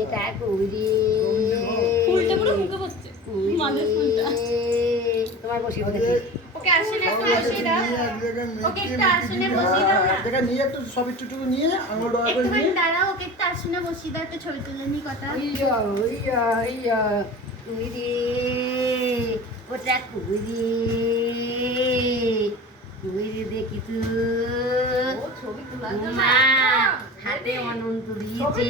এটা কুড়ি ফুলটা পুরো মুখে বসছে মাঝের ফুলটা তোমার বসিয়ে দেখি ওকে আসেন একটু বসিয়ে দাও ওকে একটু আসেনে বসিয়ে দাও না দেখা নিয়ে একটু সব একটু নিয়ে আঙুল ডগা করে একটুখানি নিয়ে দাঁড়াও ওকে একটু আসেনে বসিয়ে দাও একটা ছবি তুলে নি কথা কুড়ি ওটা কুড়ি কুড়ি দেখি তো ছবি তোলা মা হাতে অনন্ত দিয়েছে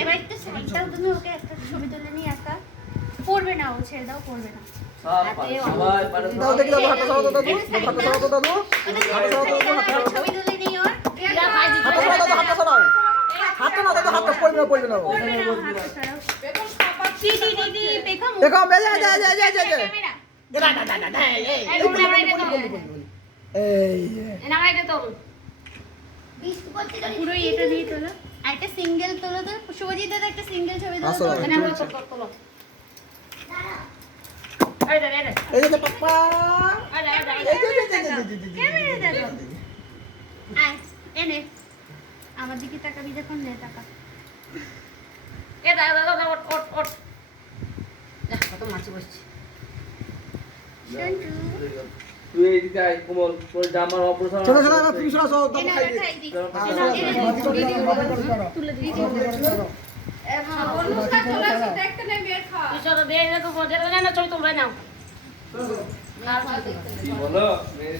এবার একটু সাইডটাও তুমি ওকে একটা ছবি তুলে নি একা পড়বে না ও ছেড়ে দাও পড়বে না দাও দেখি দাও হাতটা সরাও দাদু হাতটা সরাও দাদু ছবি তুলে নি ওর হাতটা সরাও হাতটা না দাদু হাতটা পড়বে না পড়বে না হাতটা সরাও দি পেখম দেখো যা পুরো এটা দিয়ে তোলো একটা সিঙ্গেল তোলো তো শুভজিৎ দাদা একটা সিঙ্গেল ছবি তোলো এই যে পাপা এনে আমার দিকে তাকাবি যখন নে টাকা কত মাছি বসছে তুই এইদিকে আয় কোমল তোর জামার অপারেশন চলো তুমি চলো দাদু খাই দে তুলে দিই বলো মেরে না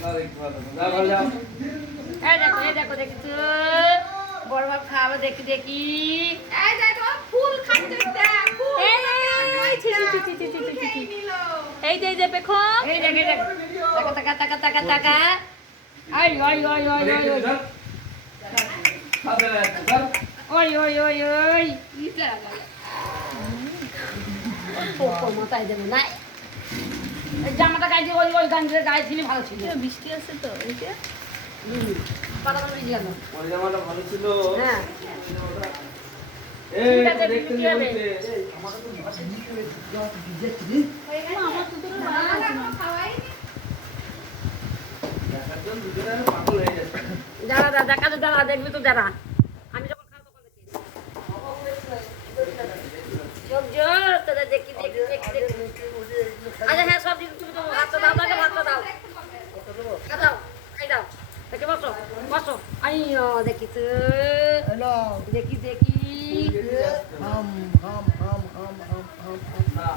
দেখতে পারো না ভালো যাও দেখো দেখি তো বড় বাপ খাওয়া দেখি এই যে পেখম এই দেখে টাকা আই খাবে না ধর ওই পোকো মাথায় দেবো না জামাটা গায়ে দিয়ে ওই গাঞ্জের গায়ে ছিল ভালো ছিল বৃষ্টি আছে তো এই যে পালানো বেরিয়ে গেল ওই জামাটা ভালো ছিল হ্যাঁ এই ঠিক আছে, দেখতে কি হবে? নিয়ে আমার তো তোর একজন দুজনের পাগল হয়ে যাচ্ছে দাঁড়া দেখবি তো দাঁড়া আমি যখন খাওয়া তখন দেখি জোর তোরা দেখি আচ্ছা হ্যাঁ সব তুমি তো ভাতটা দাও তাকে ভাতটা দাও দাও খাই দাও দেখে বসো আই দেখি তো দেখি হাম না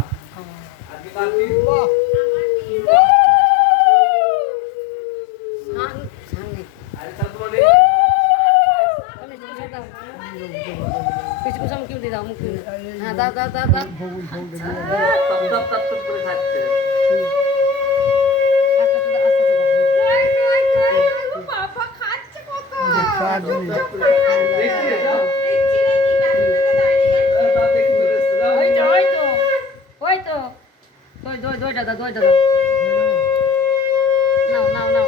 আজকে কাল দিন সামনে আরে তার তোমার কিছু মুখ দিয়ে দাও মুখ দিয়ে হ্যাঁ দাও তপ করে খাচ্ছে বাবা খাচ্ছে কত দেখতে যাও তা দেখতে রেস্ট দাও ওই তো দইটা দাও নাও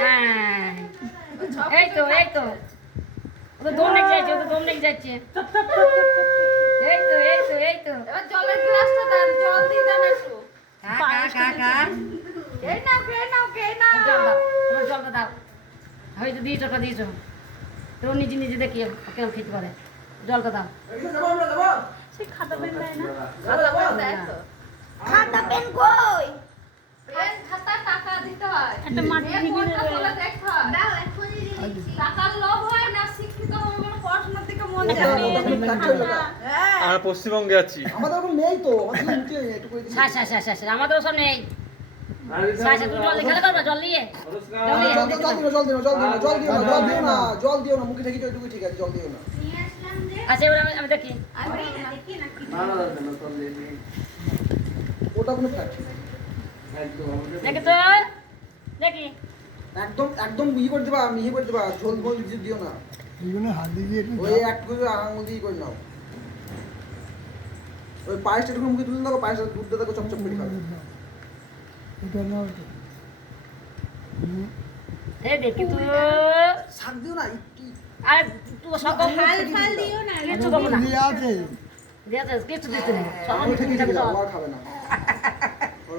হ্যাঁ এই তো ও দম লেগে যাচ্ছে এই তো এবার জলের গ্লাসটা দাও জল দিয়ে দাও এসো খা এই নাও জলটা দাও হয়তো দিয়েছ তো নিজে দেখি কেমন খেতে পারে জলটা দাও সে খাতা পেন দেয় না না। খাতা পেন কই পেন খাতা টাকা দিতে হয় একটা মাটি নিয়ে দেখো দাও এখনই দিচ্ছি টাকার লোভ হয় না শিক্ষিত হবে বলে পড়াশোনার দিকে মন যায় আর পশ্চিমবঙ্গে আছি আমাদের এখন নেই তো আমাদের উঠে একটু করে দিই শ্বাস আমাদেরও সব নেই শ্বাস তুমি জল এখানে করবা জল নিয়ে জল দিও না মুখে থেকে এটুকু ঠিক আছে জল দিও না নিয়ে আসলাম যে আচ্ছা এবার আমি দেখি আমি দেখি না কি না দরকার না তোর দিয়ে ওটা কোনো ফ্যাক্ট একদম আমাদের দেখি তো দেখি একদম মিহি করে দেবা ঝোল দিও না ওই একটু আঙুল দিয়ে করে নাও ওই পায়েসটা একটু মুখে তুলে দাও পায়েসটা দুধ দিয়ে চপচপ করে খাবে দেখি তো শাক দিও না একটু আর তুই সব ফাল দিও না কিছু দেবো না কিছু দিতে নেই সব আঙুল থেকে খাবে দিও আর খাবে না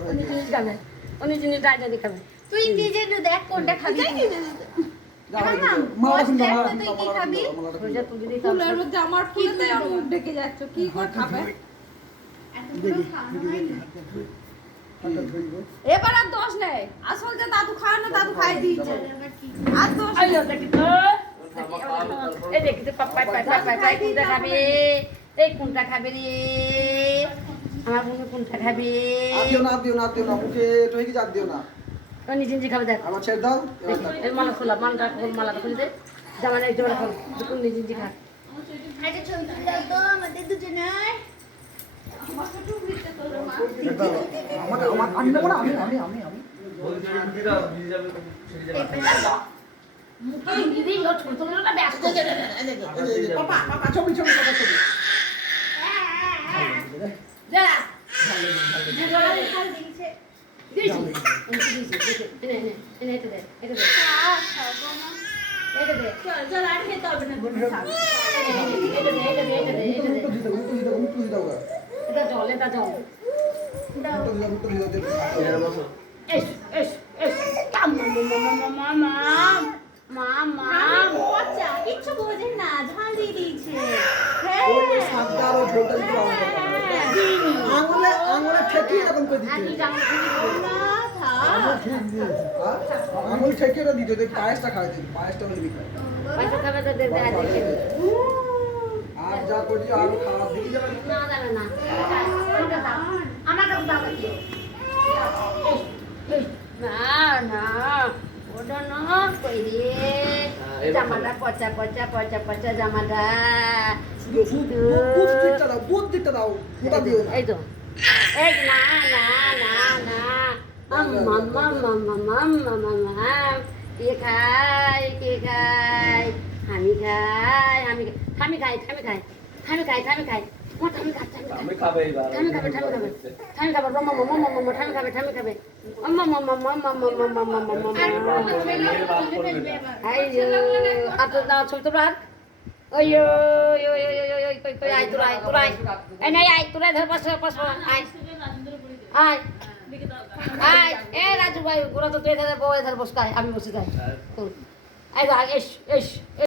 উনি জিনিস খাবে উনি জিনিস ডাইটা খাবে তুই নিজে দেখ কোনটা খাবি যা হয়ে গেছে। মালা খুলে দাও, মালা তুই কি খুলে দাও, খাবি? মালাটা খুলে পয়সা দাও। তুলে দিই ফুলের মধ্যে আমার ফুলেতে মুখ ঢেকে যাচ্ছে কি করে খাবে এবার আর দোষ নেই আসল যে দাদু খায় না দাদু খাই দিয়েছে আর দোষ নেই। আইও দেখি তো এই দেখি তো পাপাই কোনটা খাবে এই কোনটা খাবে রে আমার বোন কোনটা খাবে আর দিও না, আর দিও না, আর দিও না, মুখে টুইকি চাপ দিও না। ও নিজে নিজে খাবে দেখ আমার ছেড়ে দাও, এবার থাক। এই মালা খোলা মালাটা খুলে দে জামা নেই জোড়া খাও যখন নিজে নিজে খা একটা ছবি তুলে দাও তো আমাদের দুজনের আমাকে একটু ভিড়তে তোলো মা আমি নেবো না, আমি। মুখে দিদি ও ছোট ছোটটা ব্যস্ত পাপা, ছবি, পাপা, ছবি। যা খাল দিয়েছে দিয়েছি এনে এটা দে এটা দে চল চল আর খেতে হবে না এটা দে মুখটা দিয়ে দাও, মুখটা দিয়ে দাও, এটা জল মুখটা দিয়ে দাও। এস মামা আচ্ছা কিচ্ছু বোঝেন না ঝাল দিয়ে দিয়েছে ওই সাতটা আর ওই ঝোলটা দিতে পারবো না। আঙুলে ঠেকিয়ে এরকম করে দিতে। আঙুল ঠেকিয়ে ওটা দিতে, ওই পায়েসটা খাওয়াই দিতে, পায়েসটা ওই দিকে খায়। পয়সা খাবে তো দেখতে আর যা করছি আরো খারাপ দিকে যাবে না। না যাবে না আমার কাছে দাও দেখি না না ওটা না কই রে জামাটা পচা জামাটা বুদ্ধিটা দাও, ওটা দিও না। এই তো এই না না না না মাম্মা কে খাই আমি খাই ঠামি খাই আমি খাবে এবার ঠামি খাবে ঠামি খাবে দাও ছোট রাখ ওই আই তোরা ধর পাশ আয় এ রাজু ভাই গোড়া তো তুই ধরে বউ ধর বসকায় আমি বসে যাই আই এস